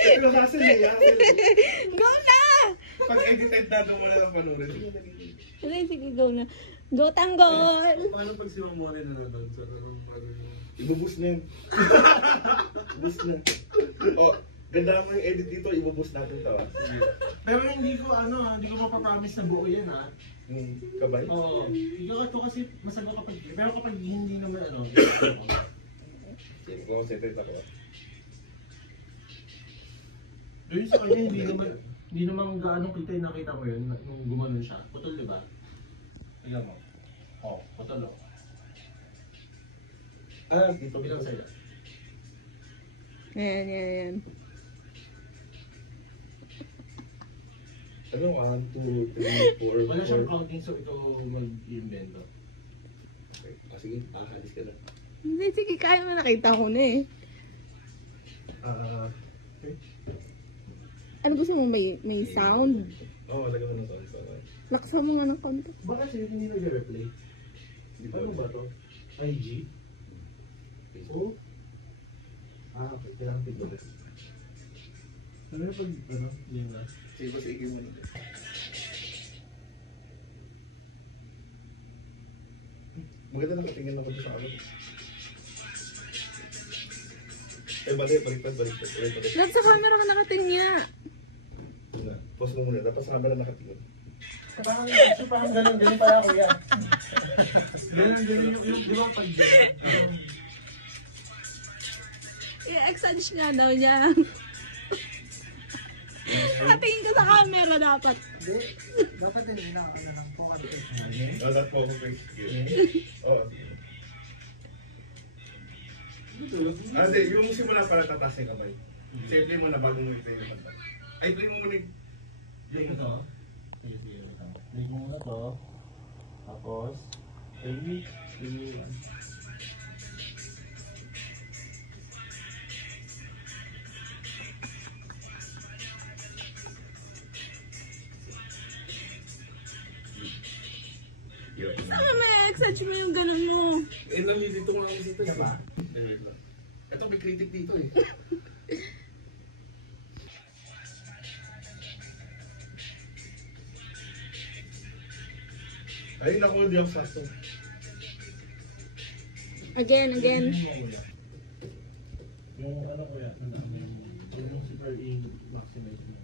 Pero hassle eh, hassle. Go na! Pag edited na mo na lang panoorin. Sige, go na. Go, tanggol! Paano pag si Mamone na doon sa Ibubus na yun. Ibubus na. Oh, ganda mo yung edit dito, ibubus natin to. Pero hindi ko hindi ko mapapromise na buo yan Kabay? Oo. Ito kasi masagot kapag, pero kapag hindi naman Sige, concentrate ako. doon sa kanya hindi naman gaano kita yung nakita ko yun nung gumanon siya. Putol, di ba? Ayan mo. Oo, putol. Dito Bilang sa'yo. Ayan. Ano? 1, 2, 3, 4, Wala siyang counting, so ito mag-invento. Okay. Sige, alis ka na. Hindi, sige, kaya mo nakita ko na eh. Okay. Ano gusto mo? May sound? Oo, lagyan mo ng sound. Laksa mo nga ng konti. Baka siya hindi nag-replay. Ano ba to? IG? Oh? Okay. Kailangan tignan. Ano yung pag, yun na? Sige, basta igil mo na. Maganda na katingin ako sa akin. Baliktad. Lahat sa camera ka nakatingya. Pause mo muna, dapat sa camera nakatingin. Parang ganun pala ako yan. Ganun yung, di ba pag I-exage nga daw niya. Nakatingin ka sa camera dapat. dapat din na lang po kami. Dapat po ako face. Oo. Hindi, yung simula para tataas yung kamay. Simple mo na bago mo ito yung kanta. Ay, play mo muna yung... Play ko to. Play mo muna to. Tapos, 3, 2, 1. Saan may exage mo yung ganun mo? Eh, lang yung dito ko lang dito. Ito, may critic dito eh. Ay, naku, di ako sakto. Again. Yung ano ko yan, yung super maximize mo.